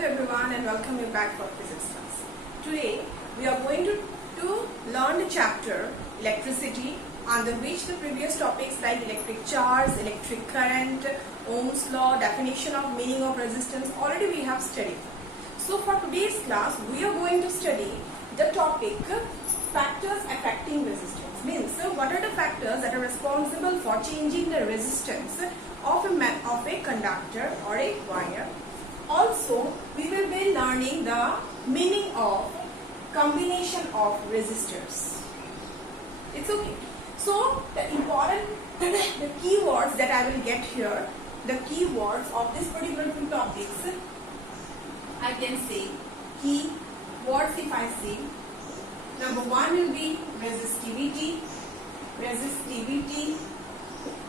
everyone and welcome you back for physics class. Today we are going to learn the chapter electricity, under which the previous topics like electric charge, electric current, Ohm's law, definition of meaning of resistance already we have studied. So for today's class we are going to study the topic factors affecting resistance. Means what are the factors that are responsible for changing the resistance of a conductor or a wire. Also, we will be learning the meaning of combination of resistors. It's okay. So, the important, the keywords that I will get here, the keywords of this particular two topics, I can say keywords if I say. Number one will be resistivity,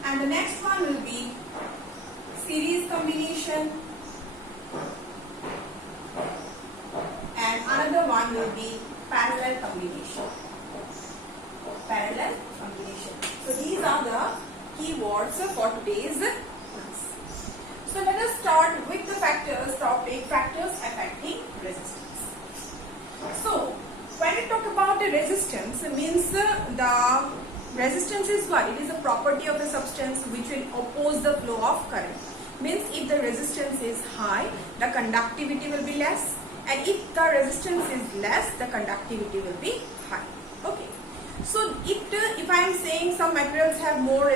and the next one will be series combination, and another one will be parallel combination. So these are the keywords for today's class. So let us start with the factors affecting resistance. So when we talk about the resistance, it means the resistance is what? It is a property of a substance which will oppose the flow of current. Means if the resistance is high, the conductivity will be less, and if the resistance is less, the conductivity will be high. Okay. So if I am saying some materials have more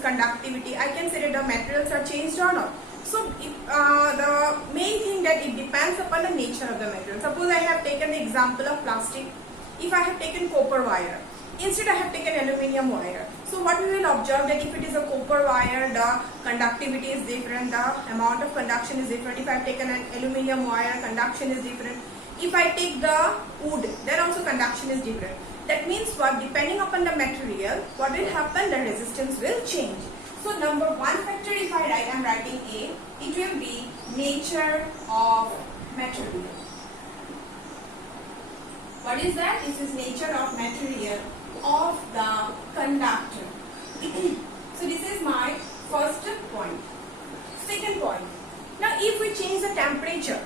conductivity, I can say that the materials are changed or not. So the main thing that it depends upon the nature of the material. Suppose I have taken the example of plastic. If I have taken copper wire, instead I have taken aluminium wire. So what we will observe that if it is a copper wire, the conductivity is different, the amount of conduction is different. If I have taken an aluminium wire, conduction is different. If I take the wood, then also conduction is different. That means what? Depending upon the material, what will happen? The resistance will change. So number one factor, if I am writing A, it will be nature of material. What is that? This is nature of material of the conductor. So this is my first point. Second point. Now if we change the temperature,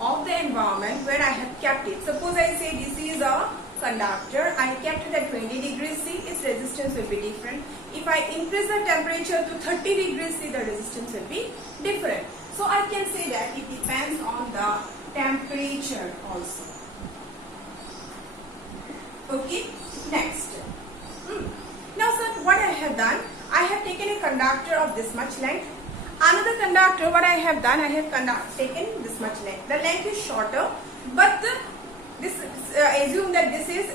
of the environment where I have kept it. Suppose I say this is a conductor, I kept it at 20 degrees C, its resistance will be different. If I increase the temperature to 30 degrees C, the resistance will be different. So I can say that it depends on the temperature also. Okay, next. Now sir, what I have done, I have taken a conductor of this much length. Another conductor, what I have done, I have taken this much length. The length is shorter, but assume that this is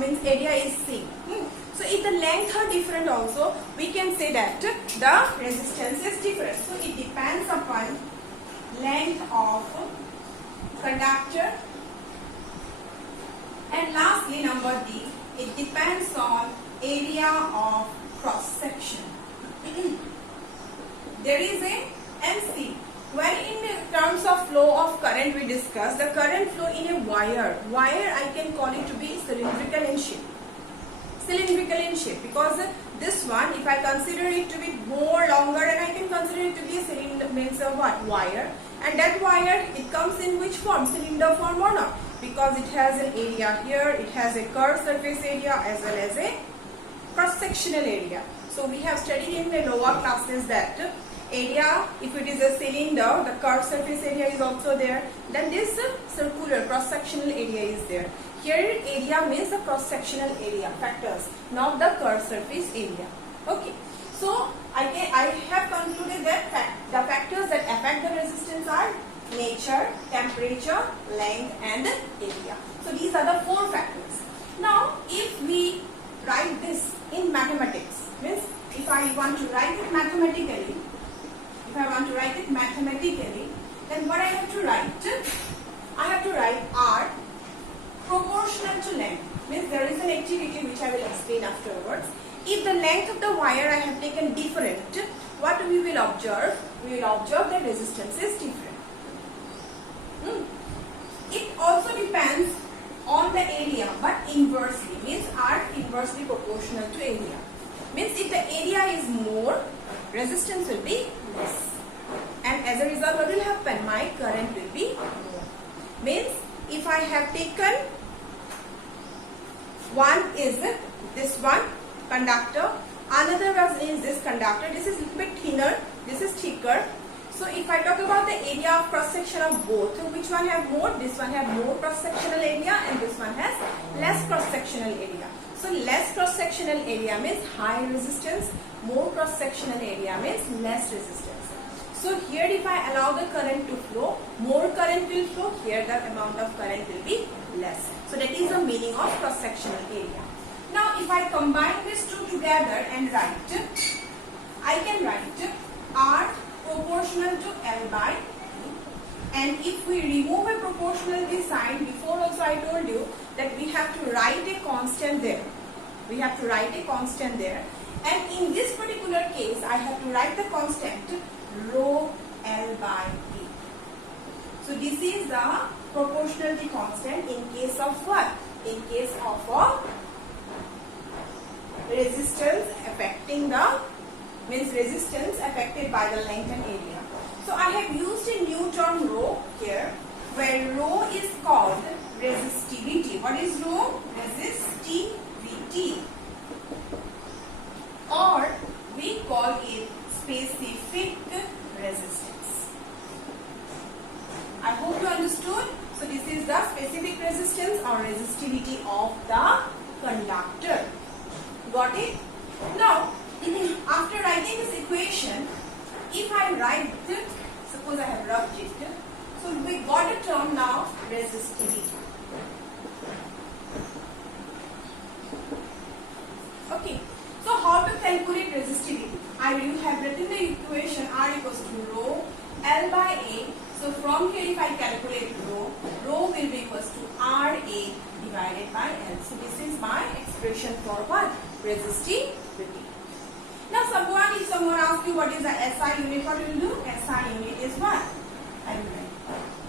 means area is same. So if the length are different also, we can say that the resistance is different. So it depends upon length of conductor. And lastly, number D, it depends on area of cross section. There is a MC. When in terms of flow of current we discuss, the current flow in a wire I can call it to be cylindrical in shape. Because this one, if I consider it to be more longer, and I can consider it to be a cylinder, means a what? Wire. And that wire, it comes in which form? Cylinder form or not? Because it has an area here, it has a curved surface area as well as a cross-sectional area. So we have studied in the lower classes that area, if it is a cylinder, the curved surface area is also there. Then this circular cross-sectional area is there. Here area means the cross-sectional area factors, not the curved surface area. Okay. So I have concluded that the factors that affect the resistance are nature, temperature, length and area. So these are the four factors. Now if we write this in mathematics, means if I want to write it mathematically, then what I have to write? I have to write R proportional to length. Means there is an activity which I will explain afterwards. If the length of the wire I have taken different, what we will observe? We will observe that resistance is different. It also depends on the area, but inversely, means R inversely proportional to area. Means if the area is more, resistance will be less. And as As a result, what will happen? My current will be more. Means if I have taken one is this one conductor, another one is this conductor. This is a little bit thinner, this is thicker. So if I talk about the area of cross section of both, which one have more? This one have more cross sectional area and this one has less cross sectional area. So less cross sectional area means high resistance, more cross sectional area means less resistance. So here if I allow the current to flow, more current will flow, here the amount of current will be less. So that is the meaning of cross sectional area. Now if I combine these two together and write, I can write R proportional to L by E. And if we remove a proportionality sign, before also I told you that we have to write a constant there. We have to write a constant there. And in this particular case, I have to write the constant rho L by E. So this is the proportionality constant in case of what? In case of a resistance affecting the resistance affected by the length and area. So I have used a new term rho here, where rho is called resistivity. What is rho? Resistivity. Or we call it specific resistance. I hope you understood. So this is the specific resistance or resistivity of the conductor. Got it? Now, after writing this equation, if I write, suppose I have rubbed it, so we got a term now, resistivity. Okay, so how to calculate resistivity? You have written the equation R equals to rho L by A. So from here if I calculate rho will be equals to RA divided by L. So this is my expression for what? Resistivity. Now if someone asks you what is the SI unit, what will you do? SI unit is what?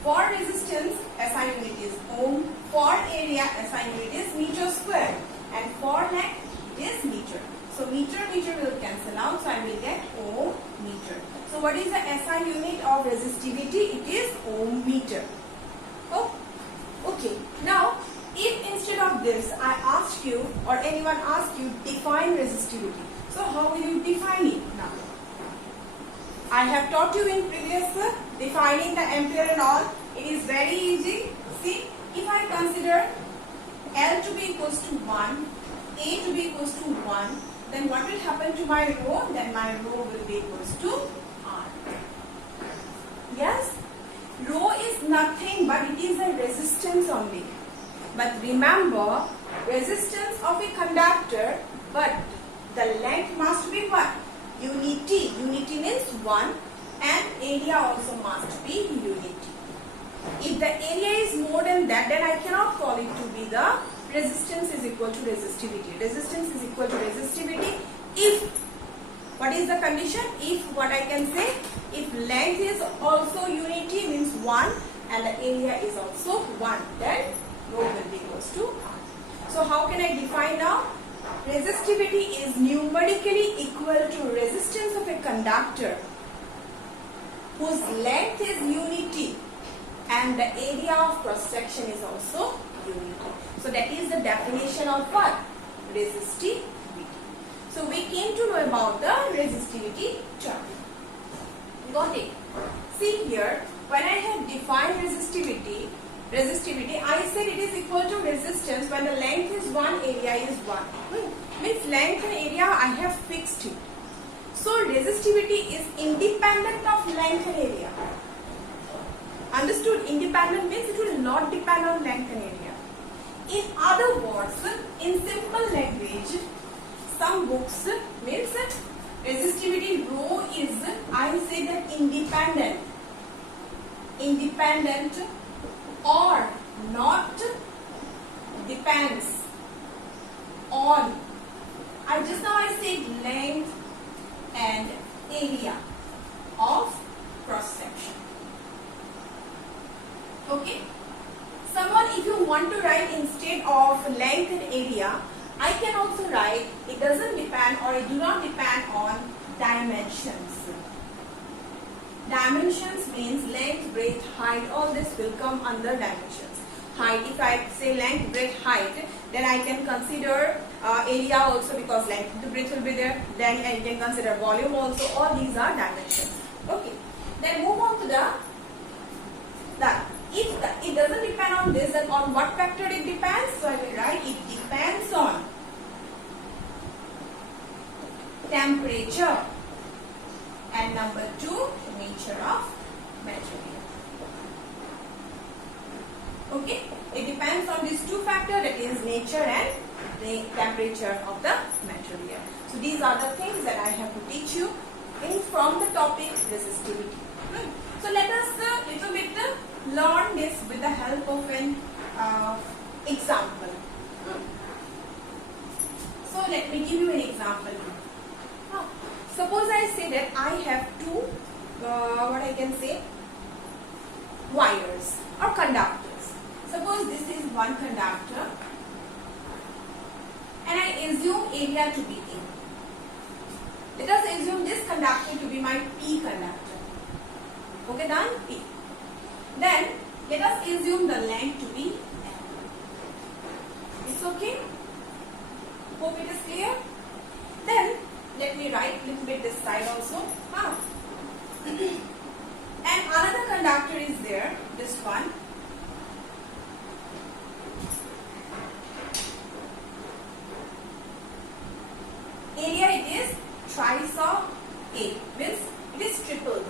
For resistance, SI unit is ohm. For area, SI unit is meter square. And for length, it is meter. So meter will cancel out. So I will get ohm meter. So what is the SI unit of resistivity? It is ohm meter. Oh, okay. Now, if instead of this, I asked you or anyone asked you, define resistivity. So how will you define it now? I have taught you in previous defining the ampere and all. It is very easy. See, if I consider L to be equals to 1, A to be equals to 1, then what will happen to my rho? Then my rho will be equals to R. Yes? Rho is nothing but it is a resistance only. But remember, resistance of a conductor, but the length must be what? Unity. Unity means 1 and area also must be unity. If the area is more than that, then I cannot call it to be the resistance is equal to resistivity. Resistance is equal to resistivity if, what is the condition? If what I can say, if length is also unity means 1 and the area is also 1, then rho will be equals to R. So how can I define now? Resistivity is numerically equal to resistance of a conductor whose length is unity and the area of cross section is also unity. So that is the definition of what? Resistivity. So we came to know about the resistivity term. Got it? See here, when I have defined resistivity, I said it is equal to resistance when the length is 1, area is 1. Means length and area I have fixed it. So resistivity is independent of length and area. Understood? Independent means it will not depend on length and area. In other words, in simple language, some books means resistivity rho is, I say that independent or not depends on, just now I said length and area of cross section. Okay. Someone, if you want to write instead of length and area, I can also write it doesn't depend or it do not depend on dimensions. Dimensions means length, breadth, height, all this will come under dimensions. Height, if I say length, breadth, height, then I can consider area also, because length to breadth will be there. Then I can consider volume also. All these are dimensions. Okay. Then move on to if it doesn't depend on this, then on what factor it depends? So I will write it depends on temperature and number 2, nature of material. Okay, it depends on these two factors, that is nature and the temperature of the material. So these are the things that I have to teach you from the topic resistivity. So let us little bit learn this with the help of an example. So let me give you an example. Suppose I say that I have two, what I can say, wires or conductors. Suppose this is one conductor and I assume area to be A. Let us assume this conductor to be my P conductor. Okay, done? P. Then let us assume the length to be L. It's okay? Hope it is clear? Then let me write little bit this side also. And another conductor is there, this one. Area it is thrice of A, means it is tripled.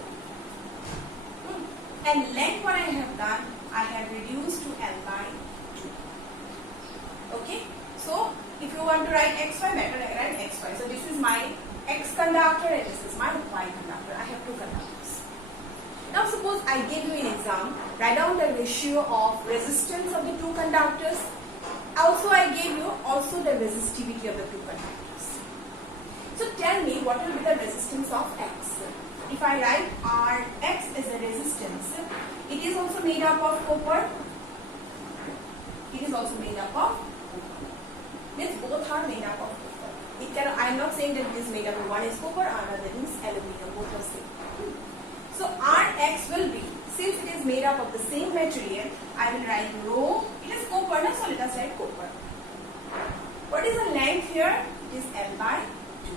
And length what I have done, I have reduced to L by 2. Okay, so if you want to write XY, better I write XY. So this is my X conductor and this is my Y conductor. I have two conductors. Now suppose I give you an exam, write down the ratio of resistance of the two conductors. Also I gave you also the resistivity of the two conductors. So tell me what will be the resistance of X. If I write Rx as a resistance, it is also made up of copper. It is also made up of copper. Means both are made up of copper. I am not saying that it is made up of one is copper, another is aluminum. Both are same. So Rx will be, since it is made up of the same material, I will write rho. It is copper, so let us write copper. What is the length here? It is L by 2.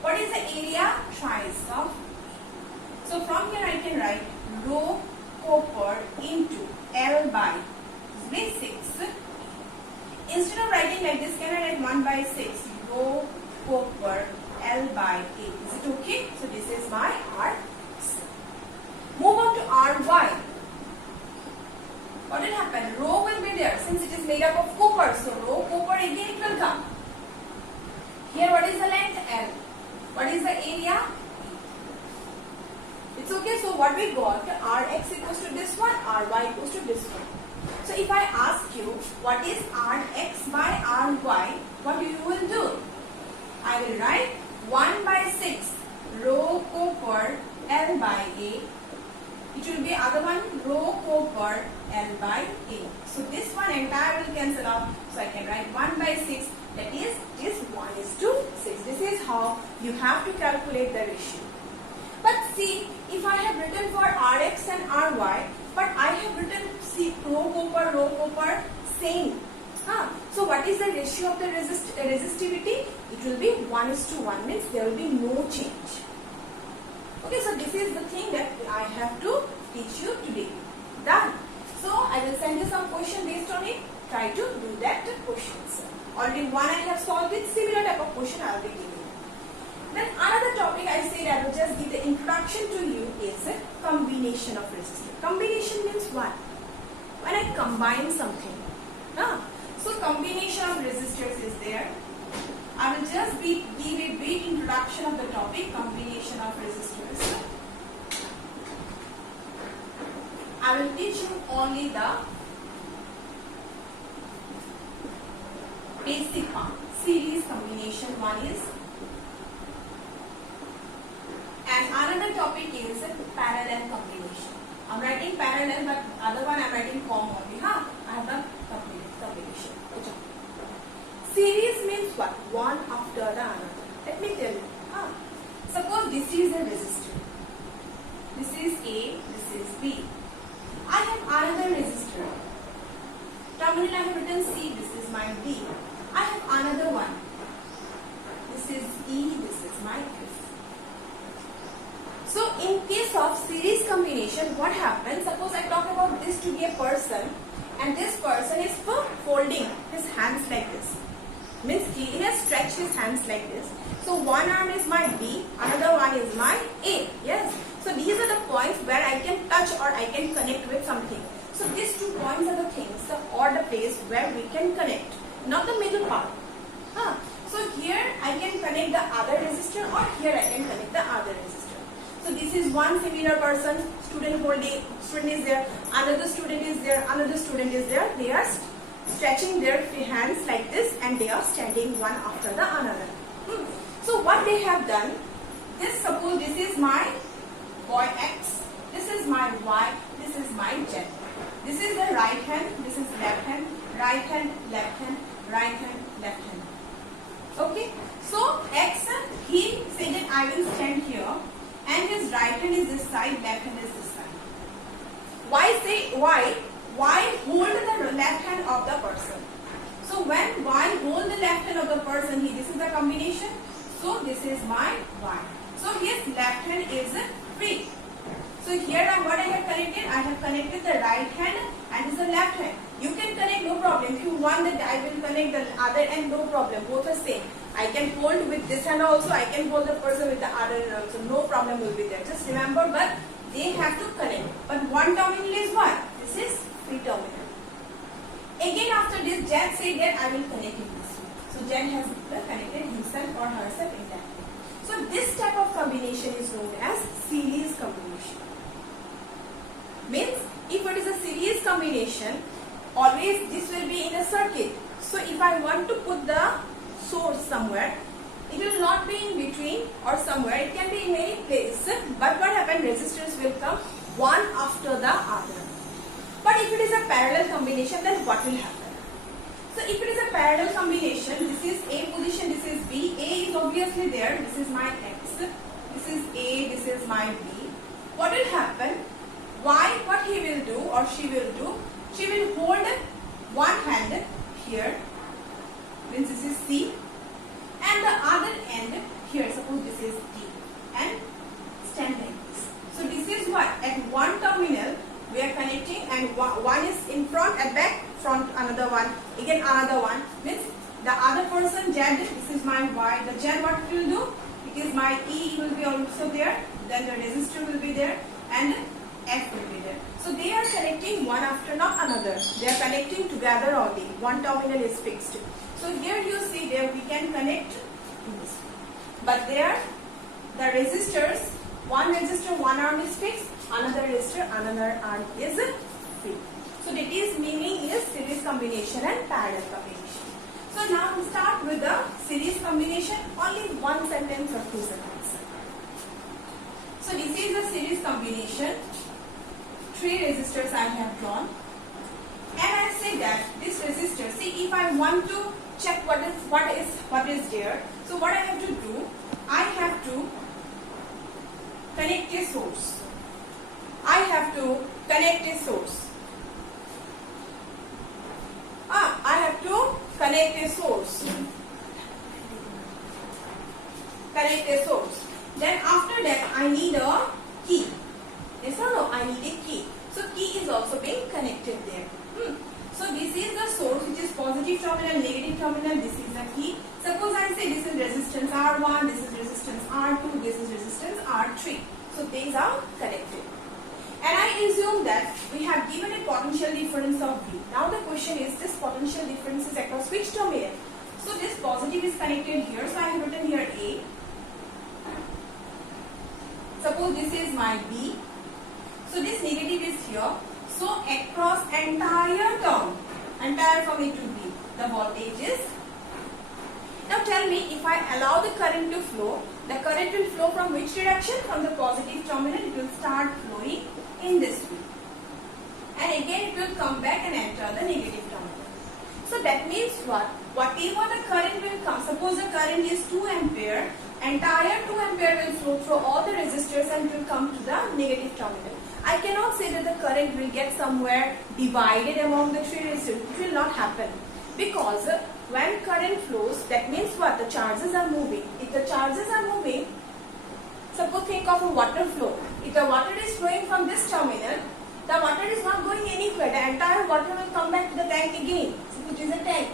What is the area? Thrice of. So from here I can write rho copper into L by 6. Instead of writing like this, can I write 1 by 6? Rho copper L by 8. Is it okay? So this is my Rx. Move on to Ry. What will happen? Rho will be there since it is made up of copper. So rho copper again it will come. Here what is the length? L. What is the area? It's okay. So what we got? Rx equals to this one, Ry equals to this one. So if I ask you what is Rx by Ry, what you will do? I will write 1 by 6 rho copper L by A. It will be other one rho copper L by A. So this one entire will cancel out. So I can write 1 by 6. That is, this 1:6. This is how you have to calculate the ratio. But see, if I have written for Rx and Ry, but I have written rho copper, same. So what is the ratio of the resistivity? It will be 1:1, means there will be no change. Okay, so this is the thing that I have to teach you today. Done. So I will send you some question based on it. Try to do that questions. Already one I have solved with similar type of question I will be giving. Then another topic I said I will just give the introduction to you is a combination of resistors. Combination means what? When I combine something. So combination of resistors is there. I will just give a brief introduction of the topic, combination of resistors. I will teach you only the basic part. Series combination one is. And another topic is parallel combination. I am writing parallel, but other one I am writing com only. I have done combination. Series means what? One after the other. Let me tell you. Suppose this is a resistor. This is my F. So in case of series combination, what happens? Suppose I talk about this to be a person, and this person is folding his hands like this. Means he has stretched his hands like this. So one arm is my B, another one is my A. Yes. So these are the points where I can touch or I can connect with something. So these 2 points are the things or the place where we can connect, not the middle part. So here I can connect the other resistor, or here I can connect the other resistor. So this is one similar person, student holding, student is there, another student is there, another student is there. They are stretching their hands like this and they are standing one after the another. So what they have done, suppose this is my boy X, this is my Y, this is my Z. This is the right hand, this is left hand, right hand, left hand, right hand, left hand. Okay, so X, he said that I will stand here and his right hand is this side, left hand is this side. Why hold the left hand of the person? So when Y hold the left hand of the person, this is the combination. So this is my Y. So his left hand is free. So here what I have connected? I have connected the right hand and this is the left hand. You can connect, no problem. If you want that I will connect the other end, no problem. Both are same. I can hold with this hand also. I can hold the person with the other hand also. No problem will be there. Just remember, but they have to connect. But one terminal is what? This is free terminal. Again after this, Jan said that I will connect it this way. So Jan has connected himself or herself in that way. So this type of combination is known as series combination. Means if it is a series combination, always this will be in a circuit. So if I want to put the source somewhere, it will not be in between or somewhere. It can be in any place. But what happens? Resistors will come one after the other. But if it is a parallel combination, then what will happen? So if it is a parallel combination, this is A position, this is B. A is obviously there. This is my X. This is A. This is my B. What will happen? Y, what he will do or she will do? She will hold one hand here. Means this is C. And the other end here, suppose this is D, and stand like this. So this is what? At one terminal we are connecting, and one is in front and back, front another one, again another one. Means the other person Z, this is my Y. The Z what it will do? Because my E will be also there, then the resistor will be there, and F will be there. So they are connecting one after not another. They are connecting together only. One terminal is fixed. So here you see there we can connect this. But there the resistors, one resistor, one arm is fixed, another resistor, another arm is free. So that is meaning is series combination and parallel combination. So now we start with the series combination, only one sentence or 2 sentences. So this is the series combination. 3 resistors I have drawn. And I say that this resistor, see if I want to check what is there. So what I have to do, I have to connect a source. I have to connect a source. I have to connect a source. Connect a source. Then after that I need a key. Yes or no? I need a key. So key is also being connected there. So this is the source which is positive terminal, negative terminal. This is the key. Suppose I say this is resistance R1, this is resistance R2, this is resistance R3. So these are connected. And I assume that we have given a potential difference of V. Now the question is, this potential difference is across which terminal? So this positive is connected here. So I have written here A. Suppose this is my B. So this negative is here. So across entire term, entire from A to B, the voltage is. Now tell me, if I allow the current to flow, the current will flow from which direction? From the positive terminal, it will start flowing in this way. And again it will come back and enter the negative terminal. So that means what? Whatever the current will come, suppose the current is 2 ampere, entire 2 ampere will flow through all the resistors and will come to the negative terminal. I cannot say that the current will get somewhere divided among the 3 resistors. It will not happen. Because when current flows, that means what? The charges are moving. If the charges are moving, think of a water flow. If the water is flowing from this terminal, the water is not going anywhere. The entire water will come back to the tank again. So it is a tank.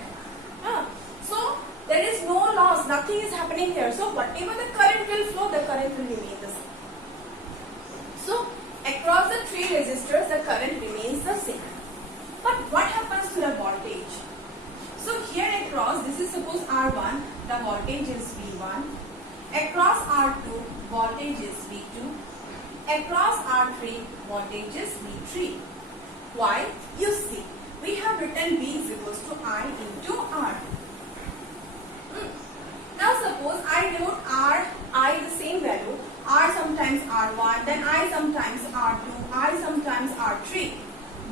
So there is no loss. Nothing is happening here. So whatever the current will flow, the current will remain the same. So across the three resistors, the current remains the same. But what happens to the voltage? So here across, this is suppose R1, the voltage is V1. Across R2, voltage is V2. Across R3, voltage is V3. Why? You see, we have written V is equals to I into R. Now suppose I wrote I the same value, R sometimes R1, then I sometimes R2, I sometimes R3.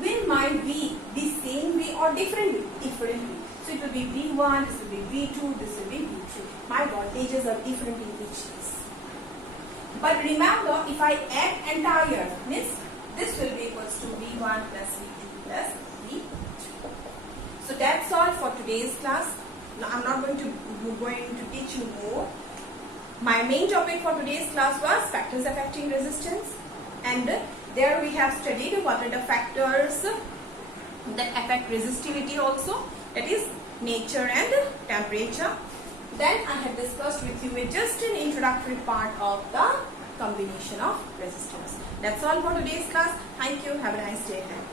Will my V be same V or different V? Different V. So it will be V1, this will be V2, this will be V3. My voltages are different in each case. But remember, if I add entire, means this will be equals to V1 plus V2 plus V3. So that's all for today's class. Now I'm not going to teach you more. My main topic for today's class was factors affecting resistance, and there we have studied what are the factors that affect resistivity also, that is nature and temperature. Then I have discussed with you just an introductory part of the combination of resistors. That's all for today's class. Thank you. Have a nice day ahead.